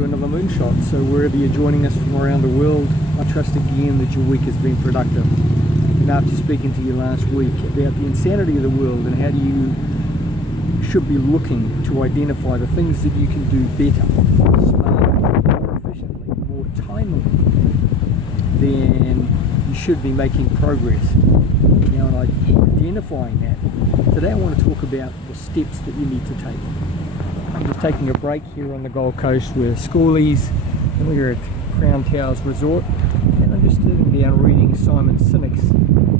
to another Moonshot. So wherever you're joining us from around the world, I trust again that your week has been productive. And after speaking to you last week about the insanity of the world and how you should be looking to identify the things that you can do better, smarter, more efficiently, more timely, then you should be making progress. Now, in identifying that, today I want to talk about the steps that you need to take. I'm just taking a break here on the Gold Coast. We're schoolies and we're at Crown Towers Resort, and I'm just sitting down reading Simon Sinek's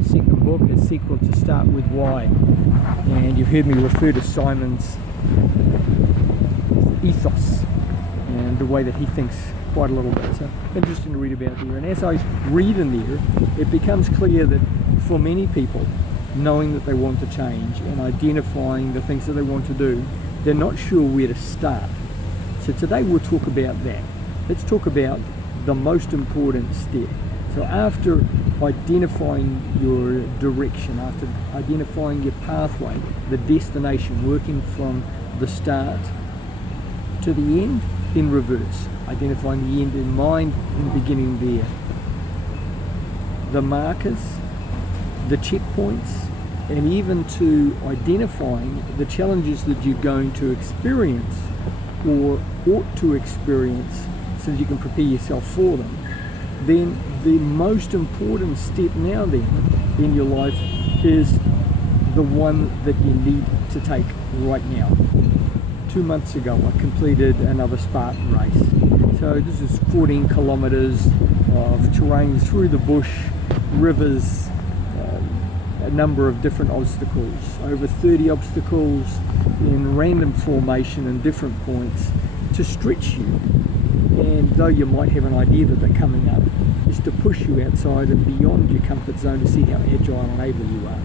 second book, a sequel to Start With Why. And you've heard me refer to Simon's ethos and the way that he thinks quite a little bit. So interesting to read about there. And as I read in there, it becomes clear that for many people, knowing that they want to change and identifying the things that they want to do, they're not sure where to start. So today we'll talk about that. Let's talk about the most important step. So after identifying your direction, after identifying your pathway, the destination, working from the start to the end in reverse, identifying the end in mind and beginning there. The markers, the checkpoints, and even to identifying the challenges that you're going to experience or ought to experience so that you can prepare yourself for them, then the most important step now then in your life is the one that you need to take right now. 2 months ago I completed another Spartan race. So this is 14 kilometers of terrain through the bush, rivers, a number of different obstacles, over 30 obstacles in random formation and different points to stretch you. And though you might have an idea that they're coming up, is to push you outside and beyond your comfort zone to see how agile and able you are.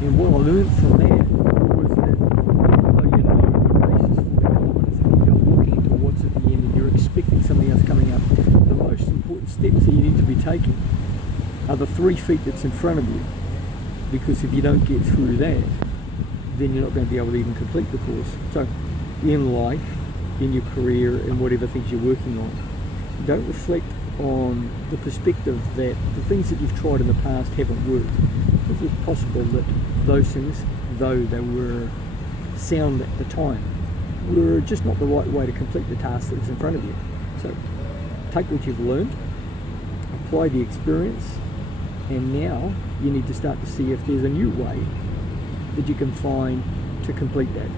And what I learned from that was that though you know the race is 40 kilometres and you're looking towards at the end and you're expecting something else coming up, the most important steps that you need to be taking are the 3 feet that's in front of you, because if you don't get through that, then you're not going to be able to even complete the course. So in life, in your career, in whatever things you're working on, don't reflect on the perspective that the things that you've tried in the past haven't worked, because it's possible that those things, though they were sound at the time, were just not the right way to complete the task that was in front of you. So take what you've learned, apply the experience, and now you need to start to see if there's a new way that you can find to complete that.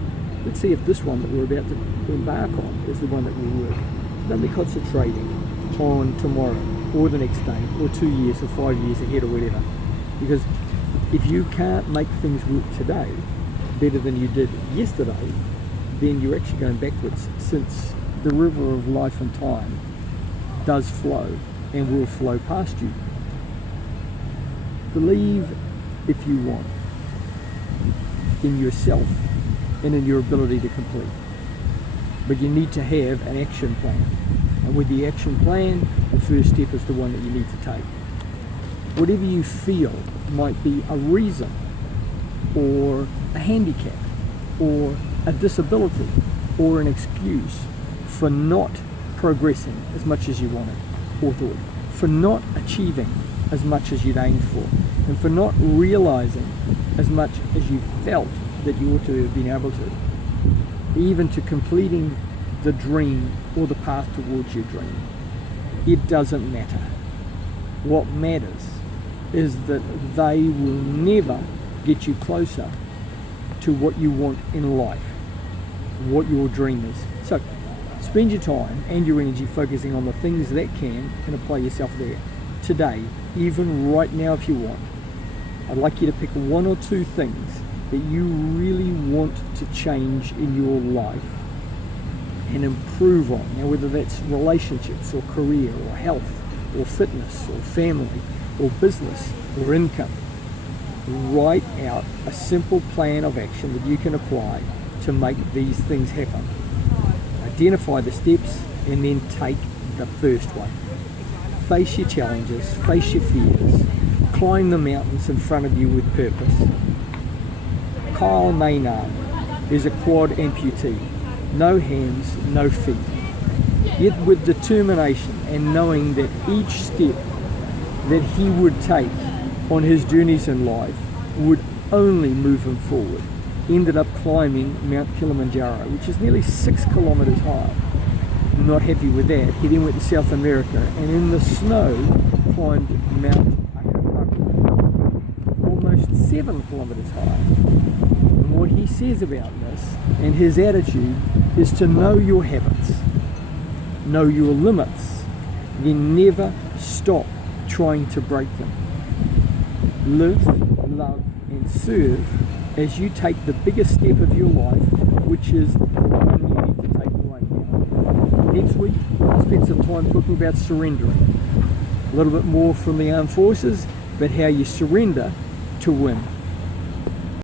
Let's see if this one that we're about to embark on is the one that will work. Don't be concentrating on tomorrow or the next day or 2 years or 5 years ahead or whatever. Because if you can't make things work today better than you did yesterday, then you're actually going backwards, since the river of life and time does flow and will flow past you. Believe, if you want, in yourself and in your ability to complete. But you need to have an action plan. And with the action plan, the first step is the one that you need to take. Whatever you feel might be a reason or a handicap or a disability or an excuse for not progressing as much as you wanted or thought, for not achieving as much as you'd aimed for, and for not realizing as much as you felt that you ought to have been able to, even to completing the dream or the path towards your dream. It doesn't matter. What matters is that they will never get you closer to what you want in life, what your dream is. So spend your time and your energy focusing on the things that can, and apply yourself there. Today, even right now if you want, I'd like you to pick 1 or 2 things that you really want to change in your life and improve on. Now, whether that's relationships or career or health or fitness or family or business or income, write out a simple plan of action that you can apply to make these things happen. Identify the steps and then take the first one. Face your challenges, face your fears, climb the mountains in front of you with purpose. Kyle Maynard is a quad amputee, no hands, no feet. yet with determination and knowing that each step that he would take on his journeys in life would only move him forward. Ended up climbing Mount Kilimanjaro, which is nearly 6 kilometers high. Not happy with that, he then went to South America and in the snow climbed Mount Akapaku, almost 7 kilometers high. And what he says about this and his attitude is to know your habits, know your limits, then never stop trying to break them. Live, love and serve as you take the biggest step of your life, which is the one you need to take right now. Next week, I'll spend some time talking about surrendering. A little bit more from the armed forces, but how you surrender to win.